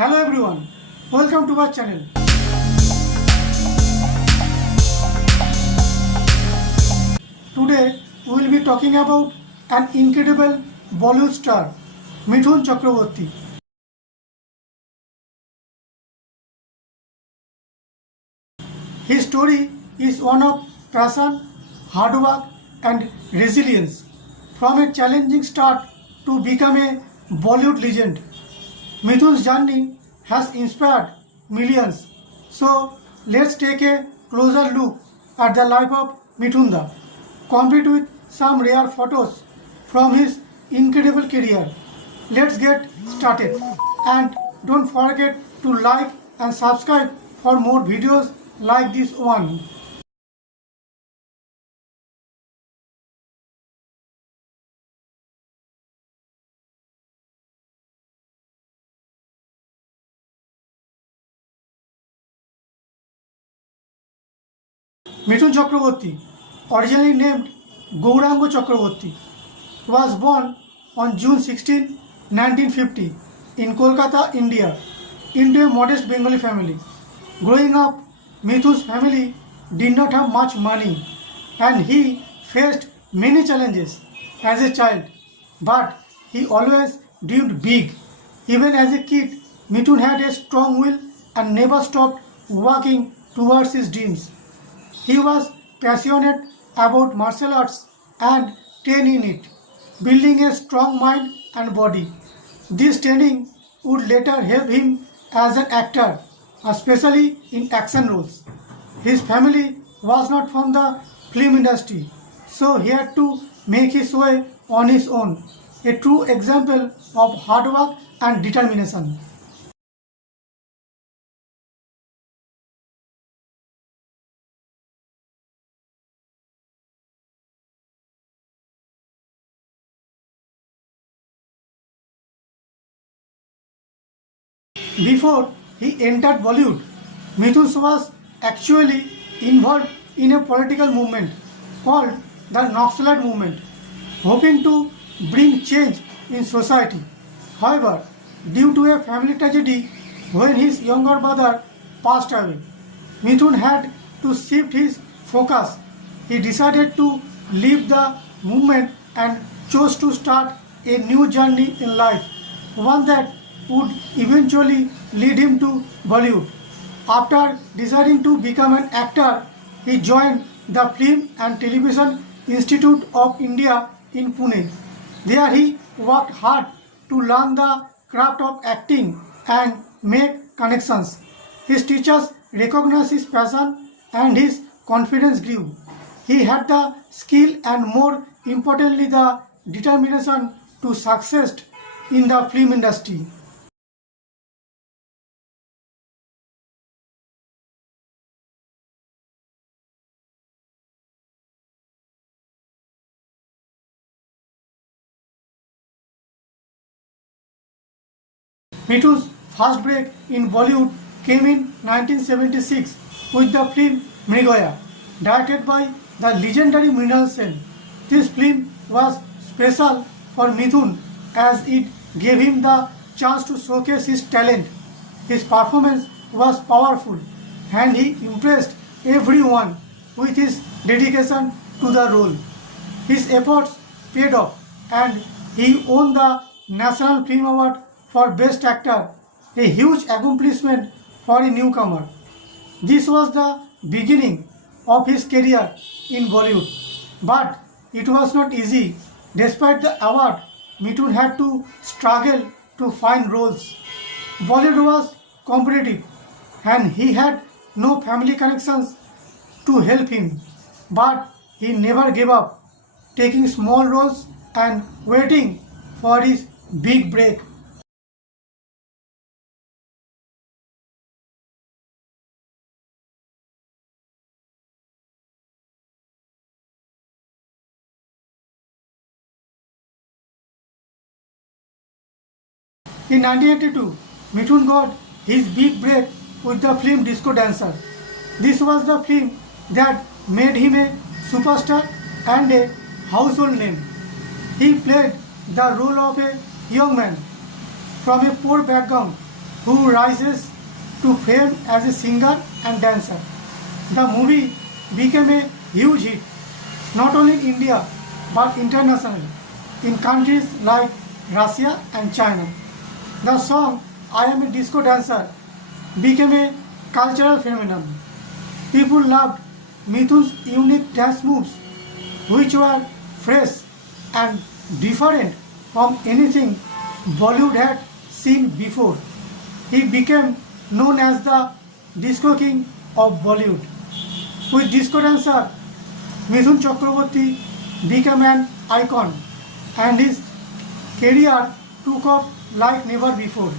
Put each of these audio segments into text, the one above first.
Hello everyone, welcome to our channel. Today we will be talking about an incredible Bollywood star, Mithun Chakraborty. His story is one of passion, hard work and resilience. From a challenging start to become a Bollywood legend, Mithun's journey has inspired millions. So let's take a closer look at the life of Mithunda, complete with some rare photos from his incredible career. Let's get started and don't forget to like and subscribe for more videos like this one. Mithun Chakraborty, originally named Gaurango Chakraborty, was born on June 16, 1950 in Kolkata, India, into a modest Bengali family. Growing up, Mithun's family did not have much money and he faced many challenges as a child, but he always dreamed big. Even as a kid, Mithun had a strong will and never stopped working towards his dreams. He was passionate about martial arts and trained in it, building a strong mind and body. This training would later help him as an actor, especially in action roles. His family was not from the film industry, so he had to make his way on his own, a true example of hard work and determination. Before he entered Bollywood, Mithun was actually involved in a political movement called the Naxalite movement, hoping to bring change in society. However, due to a family tragedy when his younger brother passed away, Mithun had to shift his focus. He decided to leave the movement and chose to start a new journey in life, one that would eventually lead him to Bollywood. After deciding to become an actor, he joined the Film and Television Institute of India in Pune. There he worked hard to learn the craft of acting and make connections. His teachers recognized his passion and his confidence grew. He had the skill and more importantly the determination to succeed in the film industry. Mithun's first break in Bollywood came in 1976 with the film Mrigaya, directed by the legendary Mrinal Sen. This film was special for Mithun as it gave him the chance to showcase his talent. His performance was powerful and he impressed everyone with his dedication to the role. His efforts paid off and he won the National Film Award for Best Actor, a huge accomplishment for a newcomer. This was the beginning of his career in Bollywood, but it was not easy. Despite the award, Mithun had to struggle to find roles. Bollywood was competitive and he had no family connections to help him, but he never gave up, taking small roles and waiting for his big break. In 1982, Mithun got his big break with the film Disco Dancer. This was the film that made him a superstar and a household name. He played the role of a young man from a poor background who rises to fame as a singer and dancer. The movie became a huge hit, not only in India but internationally, in countries like Russia and China. The song I Am a Disco Dancer became a cultural phenomenon. People loved Mithun's unique dance moves, which were fresh and different from anything Bollywood had seen before. He became known as the Disco King of Bollywood. With Disco Dancer, Mithun Chakraborty became an icon and his career took off like never before.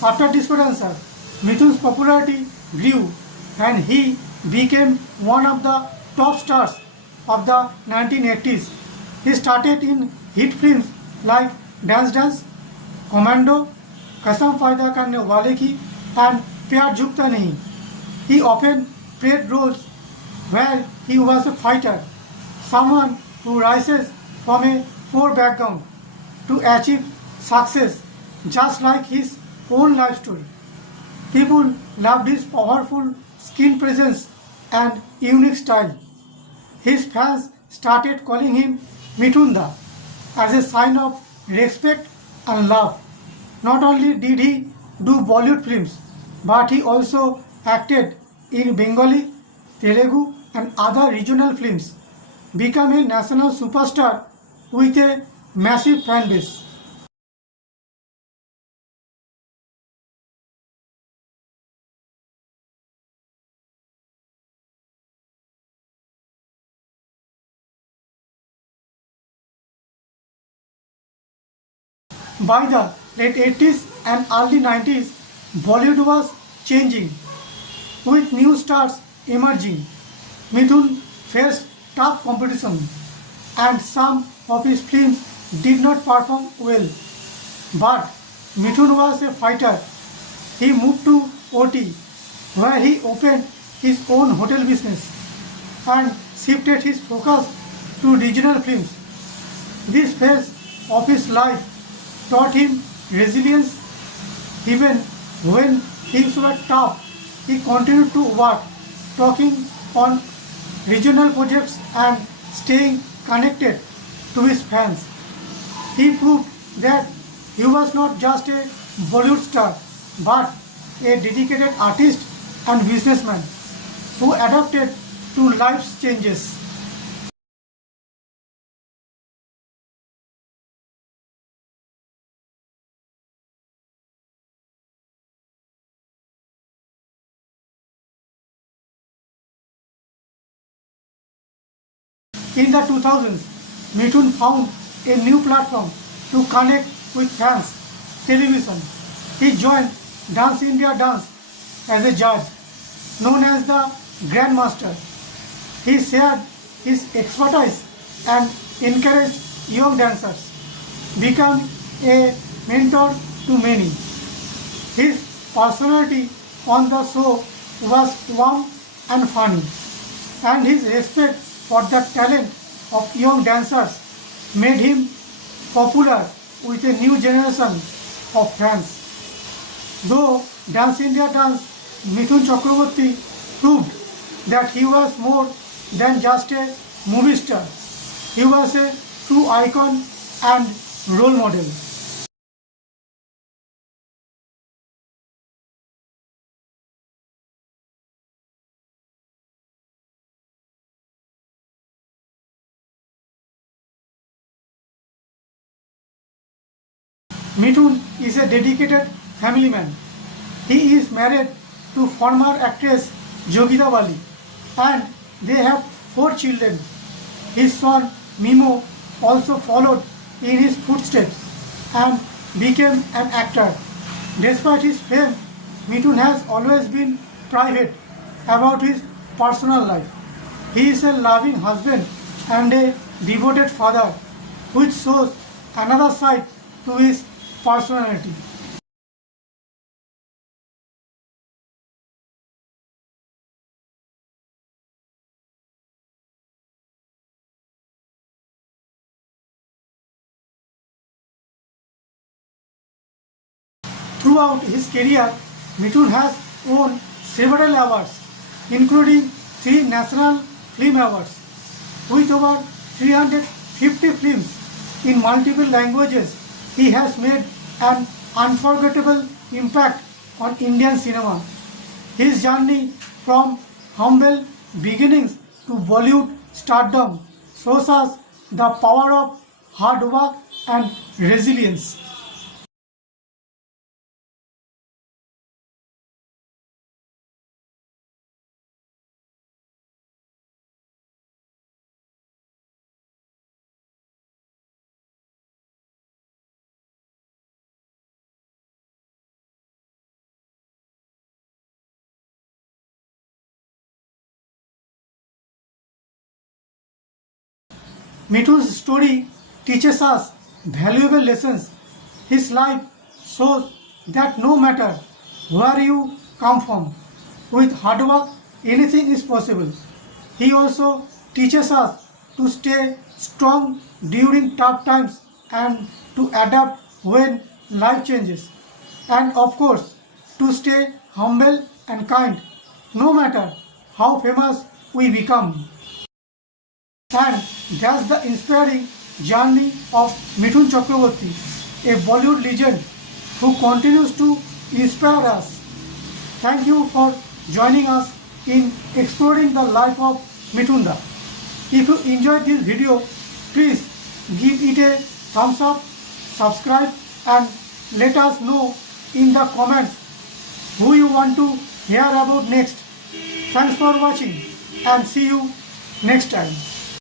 After Disco Dancer, Mithun's popularity grew and he became one of the top stars of the 1980s. He started in hit films like Dance Dance, Commando, Kasam Faida Karne Wale Ki and Pyar Jhukta Nahi. He often played roles where he was a fighter, someone who rises from a poor background to achieve success just like his own life story. People loved his powerful skin presence and unique style. His fans started calling him Mithunda as a sign of respect and love. Not only did he do Bollywood films, but he also acted in Bengali, Telugu, and other regional films, become a national superstar with a massive fan base. By the late 80s and early 90s, Bollywood was changing with new stars emerging. Mithun faced tough competition and some of his films did not perform well. But Mithun was a fighter. He moved to OT where he opened his own hotel business and shifted his focus to regional films. This phase of his life taught him resilience. Even when things were tough, he continued to work, talking on regional projects and staying connected to his fans. He proved that he was not just a Bollywood star, but a dedicated artist and businessman who adapted to life's changes. In the 2000s, Mithun found a new platform to connect with fans, television. He joined Dance India Dance as a judge, known as the Grandmaster. He shared his expertise and encouraged young dancers, become a mentor to many. His personality on the show was warm and funny, and his respect for the talent of young dancers made him popular with a new generation of fans. Though Dance India Dance, Mithun Chakraborty proved that he was more than just a movie star. He was a true icon and role model. Mithun is a dedicated family man. He is married to former actress Jogita Wali and they have 4 children. His son Mimo also followed in his footsteps and became an actor. Despite his fame, Mithun has always been private about his personal life. He is a loving husband and a devoted father, which shows another side to his personality. Throughout his career, Mithun has won several awards, including 3 National Film Awards. With over 350 films in multiple languages, he has made an unforgettable impact on Indian cinema. His journey from humble beginnings to Bollywood stardom shows us the power of hard work and resilience. Mithun's story teaches us valuable lessons. His life shows that no matter where you come from, with hard work, anything is possible. He also teaches us to stay strong during tough times and to adapt when life changes. And of course, to stay humble and kind, no matter how famous we become. And that's the inspiring journey of Mithun Chakraborty, a Bollywood legend who continues to inspire us. Thank you for joining us in exploring the life of Mithunda. If you enjoyed this video, please give it a thumbs up, subscribe and let us know in the comments who you want to hear about next. Thanks for watching and see you next time.